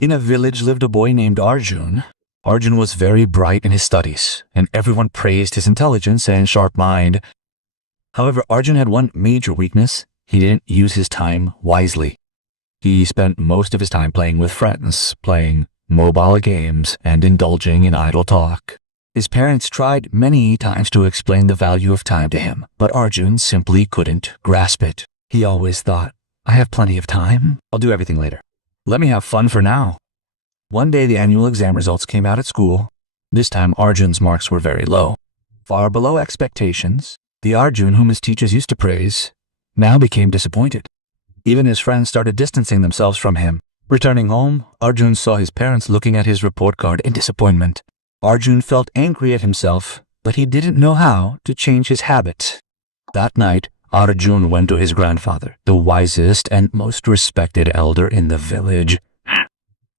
In a village lived a boy named Arjun. Arjun was very bright in his studies, and everyone praised his intelligence and sharp mind. However, Arjun had one major weakness. He didn't use his time wisely. He spent most of his time playing with friends, playing mobile games, and indulging in idle talk. His parents tried many times to explain the value of time to him, but Arjun simply couldn't grasp it. He always thought, I have plenty of time. I'll do everything later. Let me have fun for now. One day the annual exam results came out at school. This time Arjun's marks were very low. Far below expectations, the Arjun whom his teachers used to praise now became disappointed. Even his friends started distancing themselves from him. Returning home, Arjun saw his parents looking at his report card in disappointment. Arjun felt angry at himself, but he didn't know how to change his habit. That night, Arjun went to his grandfather, the wisest and most respected elder in the village.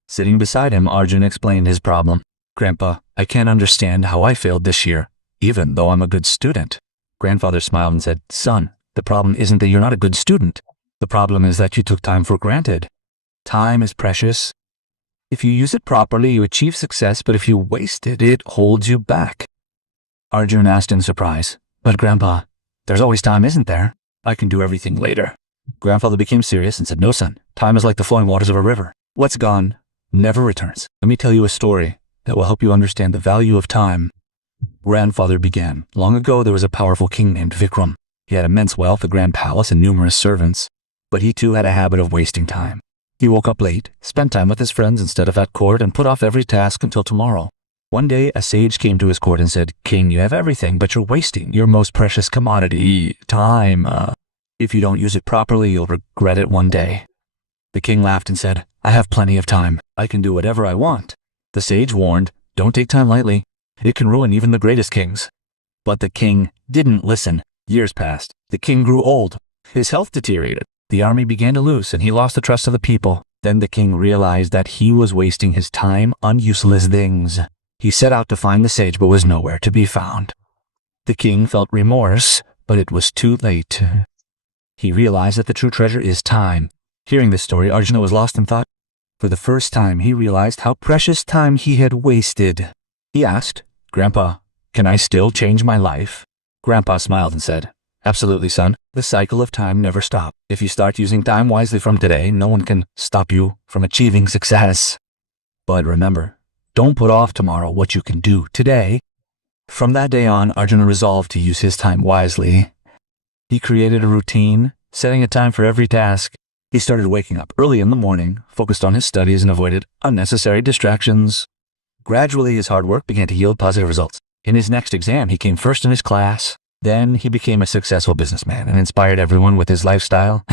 Sitting beside him, Arjun explained his problem. Grandpa, I can't understand how I failed this year, even though I'm a good student. Grandfather smiled and said, Son, the problem isn't that you're not a good student. The problem is that you took time for granted. Time is precious. If you use it properly, you achieve success, but if you waste it, it holds you back. Arjun asked in surprise, But Grandpa, there's always time, isn't there? I can do everything later. Grandfather became serious and said, No, son, time is like the flowing waters of a river. What's gone never returns. Let me tell you a story that will help you understand the value of time. Grandfather began. Long ago, there was a powerful king named Vikram. He had immense wealth, a grand palace, and numerous servants. But he too had a habit of wasting time. He woke up late, spent time with his friends instead of at court, and put off every task until tomorrow. One day, a sage came to his court and said, King, you have everything, but you're wasting your most precious commodity, time. If you don't use it properly, you'll regret it one day. The king laughed and said, I have plenty of time. I can do whatever I want. The sage warned, Don't take time lightly. It can ruin even the greatest kings. But the king didn't listen. Years passed. The king grew old. His health deteriorated. The army began to lose, and he lost the trust of the people. Then the king realized that he was wasting his time on useless things. He set out to find the sage, but was nowhere to be found. The king felt remorse, but it was too late. He realized that the true treasure is time. Hearing this story, Arjuna was lost in thought. For the first time, he realized how precious time he had wasted. He asked, Grandpa, can I still change my life? Grandpa smiled and said, Absolutely, son. The cycle of time never stops. If you start using time wisely from today, no one can stop you from achieving success. But remember, don't put off tomorrow what you can do today. From that day on, Arjuna resolved to use his time wisely. He created a routine, setting a time for every task. He started waking up early in the morning, focused on his studies, and avoided unnecessary distractions. Gradually, his hard work began to yield positive results. In his next exam, he came first in his class. Then he became a successful businessman and inspired everyone with his lifestyle.